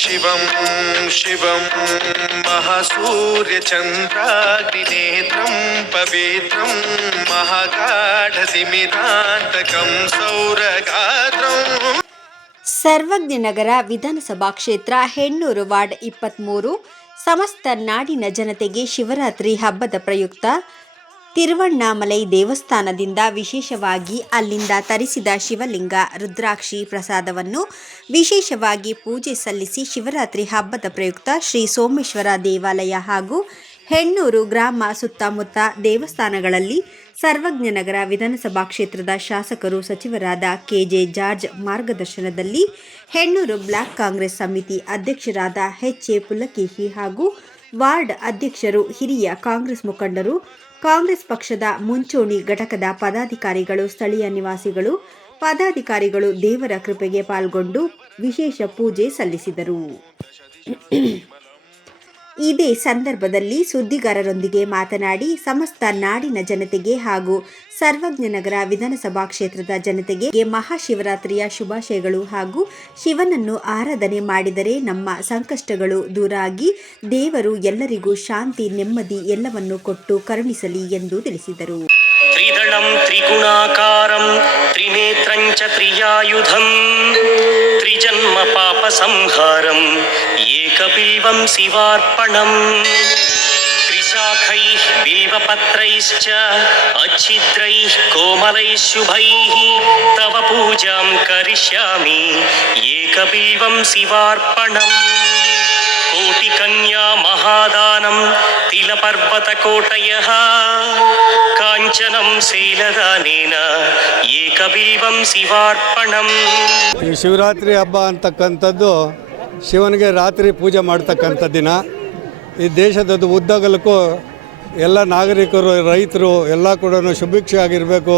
ಶಿವಂ ಶಿವಂ ಮಹಾಸೂರ್ಯಚಂದ್ರಾಗ್ನಿನೇತ್ರಂ ಪವಿತ್ರಂ ಮಹಾಗಾಢತಿಮಿರಾಂತಕಂ ಸೌರಗಾತ್ರಂ. ಸರ್ವಜ್ಞನಗರ ವಿಧಾನಸಭಾ ಕ್ಷೇತ್ರ ಹೆಣ್ಣೂರು ವಾರ್ಡ್ 23 ಸಮಸ್ತ ನಾಡಿನ ಜನತೆಗೆ ಶಿವರಾತ್ರಿ ಹಬ್ಬದ ಪ್ರಯುಕ್ತ ತಿರುವಣ್ಣಾಮಲೈ ದೇವಸ್ಥಾನದಿಂದ ವಿಶೇಷವಾಗಿ ಅಲ್ಲಿಂದ ತರಿಸಿದ ಶಿವಲಿಂಗ ರುದ್ರಾಕ್ಷಿ ಪ್ರಸಾದವನ್ನು ವಿಶೇಷವಾಗಿ ಪೂಜೆ ಸಲ್ಲಿಸಿ ಶಿವರಾತ್ರಿ ಹಬ್ಬದ ಪ್ರಯುಕ್ತ ಶ್ರೀ ಸೋಮೇಶ್ವರ ದೇವಾಲಯ ಹಾಗೂ ಹೆಣ್ಣೂರು ಗ್ರಾಮ ಸುತ್ತಮುತ್ತ ದೇವಸ್ಥಾನಗಳಲ್ಲಿ ಸರ್ವಜ್ಞನಗರ ವಿಧಾನಸಭಾ ಕ್ಷೇತ್ರದ ಶಾಸಕರು ಸಚಿವರಾದ ಕೆಜೆ ಜಾರ್ಜ್ ಮಾರ್ಗದರ್ಶನದಲ್ಲಿ ಹೆಣ್ಣೂರು ಬ್ಲಾಕ್ ಕಾಂಗ್ರೆಸ್ ಸಮಿತಿ ಅಧ್ಯಕ್ಷರಾದ ಎಚ್.ಎ. ಪುಲಕೇಶಿ ಹಾಗೂ ವಾರ್ಡ್ ಅಧ್ಯಕ್ಷರು, ಹಿರಿಯ ಕಾಂಗ್ರೆಸ್ ಮುಖಂಡರು, ಕಾಂಗ್ರೆಸ್ ಪಕ್ಷದ ಮುಂಚೂಣಿ ಘಟಕದ ಪದಾಧಿಕಾರಿಗಳು, ಸ್ಥಳೀಯ ನಿವಾಸಿಗಳು, ಪದಾಧಿಕಾರಿಗಳು ದೇವರ ಕೃಪೆಗೆ ಪಾಲ್ಗೊಂಡು ವಿಶೇಷ ಪೂಜೆ ಸಲ್ಲಿಸಿದರು. ಇದೇ ಸಂದರ್ಭದಲ್ಲಿ ಸುದ್ದಿಗಾರರೊಂದಿಗೆ ಮಾತನಾಡಿ, ಸಮಸ್ತ ನಾಡಿನ ಜನತೆಗೆ ಹಾಗೂ ಸರ್ವಜ್ಞನಗರ ವಿಧಾನಸಭಾ ಕ್ಷೇತ್ರದ ಜನತೆಗೆ ಮಹಾಶಿವರಾತ್ರಿಯ ಶುಭಾಶಯಗಳು ಹಾಗೂ ಶಿವನನ್ನು ಆರಾಧನೆ ಮಾಡಿದರೆ ನಮ್ಮ ಸಂಕಷ್ಟಗಳು ದೂರಾಗಿ ದೇವರು ಎಲ್ಲರಿಗೂ ಶಾಂತಿ, ನೆಮ್ಮದಿ ಎಲ್ಲವನ್ನು ಕೊಟ್ಟು ಕರುಣಿಸಲಿ ಎಂದು ತಿಳಿಸಿದರು. ತ್ರಿದಳಂ ತ್ರಿಗುಣಾಕಾರಂ ತ್ರಿನೇತ್ರಂಚ ತ್ರಿಯಾಯುಧಂ ತ್ರಿಜನ್ಮ ಪಾಪ ಸಂಹಾರಂ ಏಕಬಿಲ್ವಂ ಶಿವಾರ್ಪಣಂ ತ್ರಿಶಾಖೈಃ ಬಿಲ್ವಪತ್ರೈಶ್ಚ ಅಚ್ಛಿದ್ರೈಃ ಕೋಮಲೈಃ ಶುಭೈಃ ತವ ಪೂಜಾಂ ಕರಿಷ್ಯಾಮಿ ಏಕಬಿಲ್ವಂ ಶಿವಾರ್ಪಣಂ ಕೋಟಿಕನ್ಯಾ ಮಹಾದಾನಂ ತಿಲಪರ್ವತಕೋಟಯಃ ಕಾಂಚನಂ ಶೈಲದಾನೇನ ಏಕಬಿಲ್ವಂ ಶಿವಾರ್ಪಣಂ. ಈ ಶಿವರಾತ್ರಿ ಹಬ್ಬ ಅಂತಕ್ಕಂಥದ್ದು ಶಿವನಿಗೆ ರಾತ್ರಿ ಪೂಜೆ ಮಾಡ್ತಕ್ಕಂಥ ದಿನ. ಈ ದೇಶದ ಉದ್ದಗಲಕ್ಕೂ ಎಲ್ಲ ನಾಗರಿಕರು, ರೈತರು ಎಲ್ಲ ಕೂಡ ಸುಭಿಕ್ಷವಾಗಿರಬೇಕು.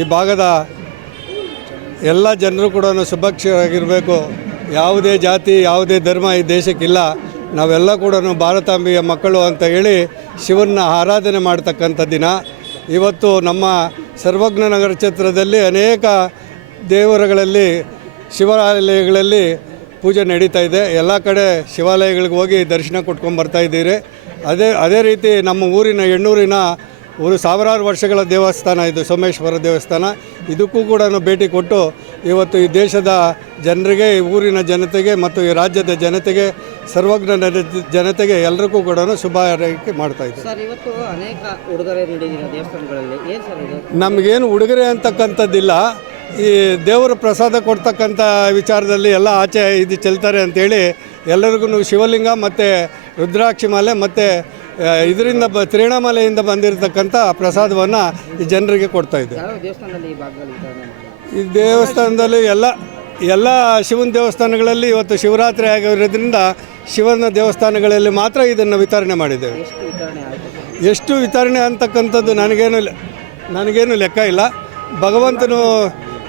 ಈ ಭಾಗದ ಎಲ್ಲ ಜನರು ಕೂಡ ಸುಭಿಕ್ಷವಾಗಿರಬೇಕು. ಯಾವುದೇ ಜಾತಿ, ಯಾವುದೇ ಧರ್ಮ ಈ ದೇಶಕ್ಕಿಲ್ಲ. ನಾವೆಲ್ಲ ಕೂಡ ಭಾರತಾಂಬೆಯ ಮಕ್ಕಳು ಅಂತ ಹೇಳಿ ಶಿವನ ಆರಾಧನೆ ಮಾಡ್ತಕ್ಕಂಥ ದಿನ. ಇವತ್ತು ನಮ್ಮ ಸರ್ವಜ್ಞನಗರ ಕ್ಷೇತ್ರದಲ್ಲಿ ಅನೇಕ ದೇವರುಗಳಲ್ಲಿ, ಶಿವಾಲಯಗಳಲ್ಲಿ ಪೂಜೆ ನಡೀತಾ ಇದೆ. ಎಲ್ಲ ಕಡೆ ಶಿವಾಲಯಗಳಿಗೆ ಹೋಗಿ ದರ್ಶನ ಕೊಟ್ಕೊಂಡು ಬರ್ತಾಯಿದ್ದೀರಿ. ಅದೇ ರೀತಿ ನಮ್ಮ ಊರಿನ ಹೆಣ್ಣೂರಿನ ಸಾವಿರಾರು ವರ್ಷಗಳ ದೇವಸ್ಥಾನ ಇದು ಸೋಮೇಶ್ವರ ದೇವಸ್ಥಾನ. ಇದಕ್ಕೂ ಕೂಡ ಭೇಟಿ ಕೊಟ್ಟು ಇವತ್ತು ಈ ದೇಶದ ಜನರಿಗೆ, ಈ ಊರಿನ ಜನತೆಗೆ ಮತ್ತು ಈ ರಾಜ್ಯದ ಜನತೆಗೆ, ಸರ್ವಜ್ಞ ಜನತೆಗೆ ಎಲ್ಲರಿಗೂ ಕೂಡ ಶುಭ ಹಾರೈಕೆ ಮಾಡ್ತಾಯಿದ್ದೆ. ಸರ್, ಇವತ್ತು ಅನೇಕ ಉಡುಗೊರೆ ನೀಡಿದ್ದೀರಾ ದೇವಸ್ಥಾನಗಳಲ್ಲಿ, ಏನು ಸರ್ ಇದು? ನಮಗೇನು ಉಡುಗೊರೆ ಅಂತಕ್ಕಂಥದ್ದಿಲ್ಲ. ಈ ದೇವರ ಪ್ರಸಾದ ಕೊಡ್ತಕ್ಕಂಥ ವಿಚಾರದಲ್ಲಿ ಎಲ್ಲ ಆಚೆ ಇದು ಚೆಲ್ತಾರೆ ಅಂಥೇಳಿ ಎಲ್ಲರಿಗೂ ಶಿವಲಿಂಗ ಮತ್ತು ರುದ್ರಾಕ್ಷಿ ಮಾಲೆ ಮತ್ತು ಇದರಿಂದ ತ್ರಿವಣ್ಣಾಮಲೆಯಿಂದ ಬಂದಿರತಕ್ಕಂಥ ಪ್ರಸಾದವನ್ನು ಈ ಜನರಿಗೆ ಕೊಡ್ತಾಯಿದ್ದೆ. ಈ ದೇವಸ್ಥಾನದಲ್ಲಿ ಎಲ್ಲ ಶಿವನ ದೇವಸ್ಥಾನಗಳಲ್ಲಿ ಇವತ್ತು ಶಿವರಾತ್ರಿ ಆಗಿರೋದ್ರಿಂದ ಶಿವನ ದೇವಸ್ಥಾನಗಳಲ್ಲಿ ಮಾತ್ರ ಇದನ್ನು ವಿತರಣೆ ಮಾಡಿದ್ದೇವೆ. ಎಷ್ಟು ವಿತರಣೆ ಅಂತಕ್ಕಂಥದ್ದು ನನಗೇನು ಲೆಕ್ಕ ಇಲ್ಲ. ಭಗವಂತನು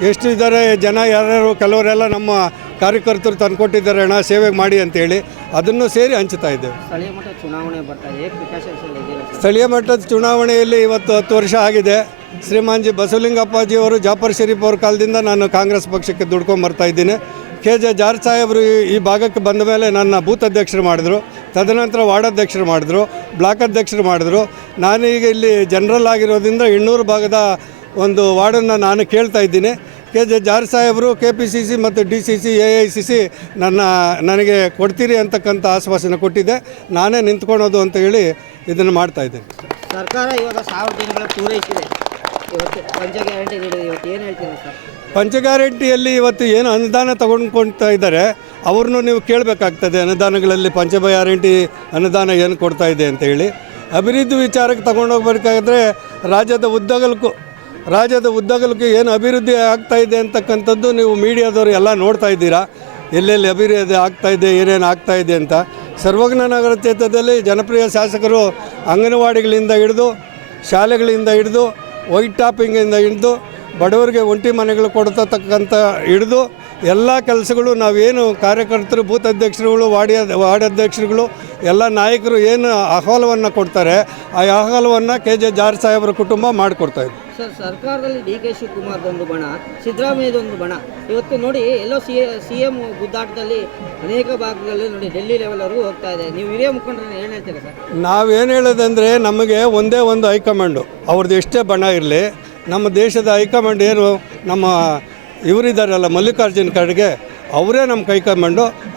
ಎಷ್ಟು ಇದ್ದಾರೆ ಜನ, ಯಾರ್ಯಾರು ಕೆಲವರೆಲ್ಲ ನಮ್ಮ ಕಾರ್ಯಕರ್ತರು ತಂದುಕೊಟ್ಟಿದ್ದಾರೆ ಹಣ ಸೇವೆ ಮಾಡಿ ಅಂತೇಳಿ ಅದನ್ನು ಸೇರಿ ಹಂಚ್ತಾ ಇದ್ದೇವೆ. ಸ್ಥಳೀಯ ಮಟ್ಟದ ಚುನಾವಣೆಯಲ್ಲಿ ಇವತ್ತು 10 ವರ್ಷ ಆಗಿದೆ. ಶ್ರೀಮಾನ್ಜಿ ಬಸವಲಿಂಗಪ್ಪಾಜಿಯವರು, ಜಾಫರ್ ಶರೀಫ್ ಅವ್ರ ಕಾಲದಿಂದ ನಾನು ಕಾಂಗ್ರೆಸ್ ಪಕ್ಷಕ್ಕೆ ದುಡ್ಕೊಂಬರ್ತಾಯಿದ್ದೀನಿ. ಕೆಜೆ ಜಾರ್ಜ್ ಸಾಹೇಬರು ಈ ಭಾಗಕ್ಕೆ ಬಂದ ಮೇಲೆ ನನ್ನ ಬೂತ್ ಅಧ್ಯಕ್ಷರು ಮಾಡಿದ್ರು, ತದನಂತರ ವಾರ್ಡ್ ಅಧ್ಯಕ್ಷರು ಮಾಡಿದ್ರು, ಬ್ಲಾಕ್ ಅಧ್ಯಕ್ಷರು ಮಾಡಿದ್ರು. ನಾನೀಗ ಇಲ್ಲಿ ಜನರಲ್ ಆಗಿರೋದ್ರಿಂದ ಹೆಣ್ಣೂರು ಭಾಗದ ಒಂದು ವಾರ್ಡನ್ನು ನಾನು ಕೇಳ್ತಾ ಇದ್ದೀನಿ. ಕೆಜೆ ಜಾರ್ಜ್ ಸಾಹೇಬರು KPCC ಮತ್ತು DCC AICC ನನಗೆ ಕೊಡ್ತೀರಿ ಅಂತಕ್ಕಂಥ ಆಶ್ವಾಸನೆ ಕೊಟ್ಟಿದ್ದೆ. ನಾನೇ ನಿಂತ್ಕೊಳೋದು ಅಂತ ಹೇಳಿ ಇದನ್ನು ಮಾಡ್ತಾಯಿದ್ದೇನೆ. ಸರ್ಕಾರ ಇವಾಗ 1000 ದಿನಗಳ ಪೂರೈಸಿದೆ. ಇವತ್ತು ಪಂಚ ಗ್ಯಾರಂಟಿ ನೀಡಿದೆ. ಇವತ್ತು ಏನು ಹೇಳ್ತೀರಾ ಸರ್? ಪಂಚ ಗ್ಯಾರಂಟಿಯಲ್ಲಿ ಇವತ್ತು ಏನು ಅನುದಾನ ತಗೊಂಡ್ಕೊಳ್ತಾ ಇದ್ದಾರೆ ಅವ್ರನ್ನೂ ನೀವು ಕೇಳಬೇಕಾಗ್ತದೆ. ಅನುದಾನಗಳಲ್ಲಿ ಪಂಚ ಗ್ಯಾರಂಟಿ ಅನುದಾನ ಏನು ಕೊಡ್ತಾ ಇದೆ ಅಂತ ಹೇಳಿ ಅಭಿವೃದ್ಧಿ ವಿಚಾರಕ್ಕೆ ತಗೊಂಡೋಗ್ಬೇಕಾದ್ರೆ ರಾಜ್ಯದ ಉದ್ದಗಲಕ್ಕೂ ಏನು ಅಭಿವೃದ್ಧಿ ಆಗ್ತಾಯಿದೆ ಅಂತಕ್ಕಂಥದ್ದು ನೀವು ಮೀಡಿಯಾದವರು ಎಲ್ಲ ನೋಡ್ತಾ ಇದ್ದೀರಾ. ಎಲ್ಲೆಲ್ಲಿ ಅಭಿವೃದ್ಧಿ ಆಗ್ತಾಯಿದೆ, ಏನೇನು ಆಗ್ತಾಯಿದೆ ಅಂತ. ಸರ್ವಜ್ಞನಗರ ಕ್ಷೇತ್ರದಲ್ಲಿ ಜನಪ್ರಿಯ ಶಾಸಕರು ಅಂಗನವಾಡಿಗಳಿಂದ ಹಿಡಿದು, ಶಾಲೆಗಳಿಂದ ಹಿಡಿದು, ವೈಟ್ ಟಾಪಿಂಗಿಂದ ಹಿಡಿದು ಬಡವರಿಗೆ ಒಂಟಿ ಮನೆಗಳು ಕೊಡ್ತಕ್ಕಂಥ ಹಿಡಿದು ಎಲ್ಲ ಕೆಲಸಗಳು ನಾವೇನು ಕಾರ್ಯಕರ್ತರು ಬೂತ್ ಅಧ್ಯಕ್ಷರುಗಳು ವಾರ್ಡ್ ಎಲ್ಲ ನಾಯಕರು ಏನು ಅಹವಾಲವನ್ನು ಕೊಡ್ತಾರೆ ಆ ಅಹವಾಲವನ್ನು KJ ಜಾರ್ಜ್ ಸಾಹೇಬರ ಕುಟುಂಬ ಮಾಡಿಕೊಡ್ತಾಯಿದ್ರು. ಸರ್, ಸರ್ಕಾರದಲ್ಲಿ DK ಶಿವಕುಮಾರ್ದೊಂದು ಬಣ, ಸಿದ್ದರಾಮಯ್ಯದೊಂದು ಬಣ. ಇವತ್ತು ನೋಡಿ ಎಲ್ಲೋ CM ಗುದ್ದಾಟದಲ್ಲಿ ಅನೇಕ ಭಾಗಗಳಲ್ಲಿ ನೋಡಿ ಡೆಲ್ಲಿ ಲೆವೆಲ್ವರೆಗೂ ಹೋಗ್ತಾ ಇದೆ. ನೀವು ಹಿರಿಯ ಮುಖಂಡರನ್ನ ಏನು ಹೇಳ್ತೀರಾ ಸರ್? ನಾವೇನು ಹೇಳೋದಂದರೆ ನಮಗೆ ಒಂದೇ ಒಂದು ಹೈಕಮಾಂಡು, ಅವ್ರದ್ದು ಎಷ್ಟೇ ಬಣ ಇರಲಿ, ನಮ್ಮ ದೇಶದ ಹೈಕಮಾಂಡ್ ಏನು ನಮ್ಮ ಇವರಿದ್ದಾರಲ್ಲ ಮಲ್ಲಿಕಾರ್ಜುನ್ ಖರ್ಗೆ, ಅವರೇ ನಮ್ಮ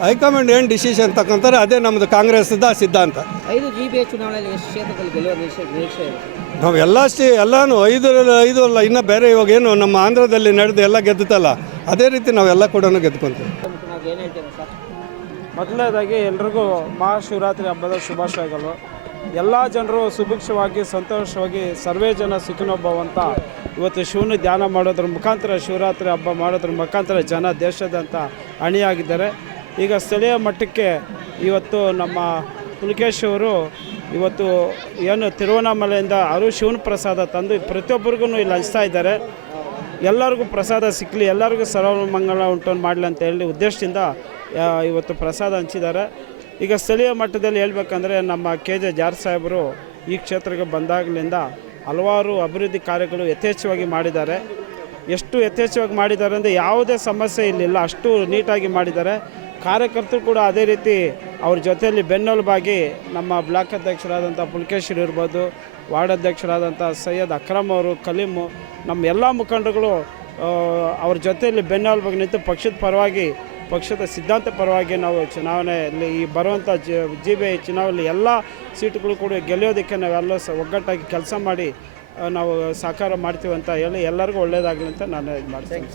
ಹೈಕಮಾಂಡ್ ಏನು ಡಿಸಿಷನ್ ತಗೊಂತಾರೆ ಅದೇ ನಮ್ಮದು ಕಾಂಗ್ರೆಸ್ದ ಸಿದ್ಧಾಂತ. 5 GBA ಚುನಾವಣೆಯಲ್ಲಿ ಎಷ್ಟು ಕ್ಷೇತ್ರದಲ್ಲಿ ಗೆಲ್ಲುವ ನಿರೀಕ್ಷೆ ಇದೆ? ನಾವು ಎಲ್ಲನೂ 5 ಅಲ್ಲ, ಇನ್ನೂ ಬೇರೆ ಇವಾಗ ಏನು ನಮ್ಮ ಆಂಧ್ರದಲ್ಲಿ ನಡೆದು ಎಲ್ಲ ಗೆದ್ದುತ್ತಲ್ಲ, ಅದೇ ರೀತಿ ನಾವೆಲ್ಲ ಕೂಡ ಗೆದ್ಕೊಂತೀವಿ. ಏನು ಹೇಳ್ತೀರಾ ಸರ್? ಮೊದಲನೇದಾಗಿ ಎಲ್ರಿಗೂ ಮಹಾಶಿವರಾತ್ರಿ ಹಬ್ಬದ ಶುಭಾಶಯಗಳು. ಎಲ್ಲ ಜನರು ಸುಭಿಕ್ಷವಾಗಿ ಸಂತೋಷವಾಗಿ ಸರ್ವೇ ಜನ ಸುಖಿನೋಭವ ಅಂತ ಇವತ್ತು ಶಿವನ ಧ್ಯಾನ ಮಾಡೋದ್ರ ಮುಖಾಂತರ, ಶಿವರಾತ್ರಿ ಹಬ್ಬ ಮಾಡೋದ್ರ ಮುಖಾಂತರ ಜನ ದೇಶದಂತ ಅಣಿಯಾಗಿದ್ದಾರೆ. ಈಗ ಸ್ಥಳೀಯ ಮಟ್ಟಕ್ಕೆ ಇವತ್ತು ನಮ್ಮ ಪುಲಕೇಶ್ ಅವರು ಇವತ್ತು ಏನು ತಿರುವಣ್ಣಾಮಲೆಯಿಂದ ಅವರು ಶಿವನ ಪ್ರಸಾದ ತಂದು ಪ್ರತಿಯೊಬ್ಬರಿಗೂ ಇಲ್ಲಿ ಹಂಚ್ತಾ ಇದ್ದಾರೆ. ಎಲ್ಲರಿಗೂ ಪ್ರಸಾದ ಸಿಕ್ಕಲಿ, ಎಲ್ಲರಿಗೂ ಸರ್ವಮಂಗಳ ಉಂಟು ಮಾಡಲಿ ಅಂತ ಹೇಳಿ ಉದ್ದೇಶದಿಂದ ಇವತ್ತು ಪ್ರಸಾದ ಹಂಚಿದ್ದಾರೆ. ಈಗ ಸ್ಥಳೀಯ ಮಟ್ಟದಲ್ಲಿ ಹೇಳ್ಬೇಕಂದ್ರೆ ನಮ್ಮ KJ ಜಾರ್ಜ್ ಸಾಹೇಬರು ಈ ಕ್ಷೇತ್ರಕ್ಕೆ ಬಂದಾಗಲಿಂದ ಹಲವಾರು ಅಭಿವೃದ್ಧಿ ಕಾರ್ಯಗಳು ಯಥೇಚ್ಛವಾಗಿ ಮಾಡಿದ್ದಾರೆ. ಎಷ್ಟು ಯಥೇಚ್ಛವಾಗಿ ಮಾಡಿದ್ದಾರೆ ಅಂದರೆ ಯಾವುದೇ ಸಮಸ್ಯೆ ಇಲ್ಲಿಲ್ಲ, ಅಷ್ಟು ನೀಟಾಗಿ ಮಾಡಿದ್ದಾರೆ. ಕಾರ್ಯಕರ್ತರು ಕೂಡ ಅದೇ ರೀತಿ ಅವ್ರ ಜೊತೆಯಲ್ಲಿ ಬೆನ್ನೆಲುಬಾಗಿ ನಮ್ಮ ಬ್ಲಾಕ್ ಅಧ್ಯಕ್ಷರಾದಂಥ ಪುಲಕೇಶ್ವರ್ ಇರ್ಬೋದು, ವಾರ್ಡ್ ಅಧ್ಯಕ್ಷರಾದಂಥ ಸೈಯದ್ ಅಕ್ರಮ್ ಅವರು, ಕಲೀಮು, ನಮ್ಮ ಎಲ್ಲ ಮುಖಂಡರುಗಳು ಅವ್ರ ಜೊತೆಯಲ್ಲಿ ಬೆನ್ನೆಲುಬಾಗಿ ನಿಂತು ಪಕ್ಷದ ಪರವಾಗಿ, ಪಕ್ಷದ ಸಿದ್ಧಾಂತ ಪರವಾಗಿ ನಾವು ಚುನಾವಣೆಯಲ್ಲಿ ಈ ಬರುವಂಥ GBA ಚುನಾವಣೆಯಲ್ಲಿ ಎಲ್ಲ ಸೀಟುಗಳು ಕೂಡ ಗೆಲ್ಲೋದಕ್ಕೆ ನಾವೆಲ್ಲ ಒಗ್ಗಟ್ಟಾಗಿ ಕೆಲಸ ಮಾಡಿ ನಾವು ಸಾಕಾರ ಮಾಡ್ತೀವಿ ಅಂತ ಹೇಳಿ ಎಲ್ಲರಿಗೂ ಒಳ್ಳೆಯದಾಗಲಿ ಅಂತ ನಾನು ಇದು ಮಾಡ್ತೀನಿ.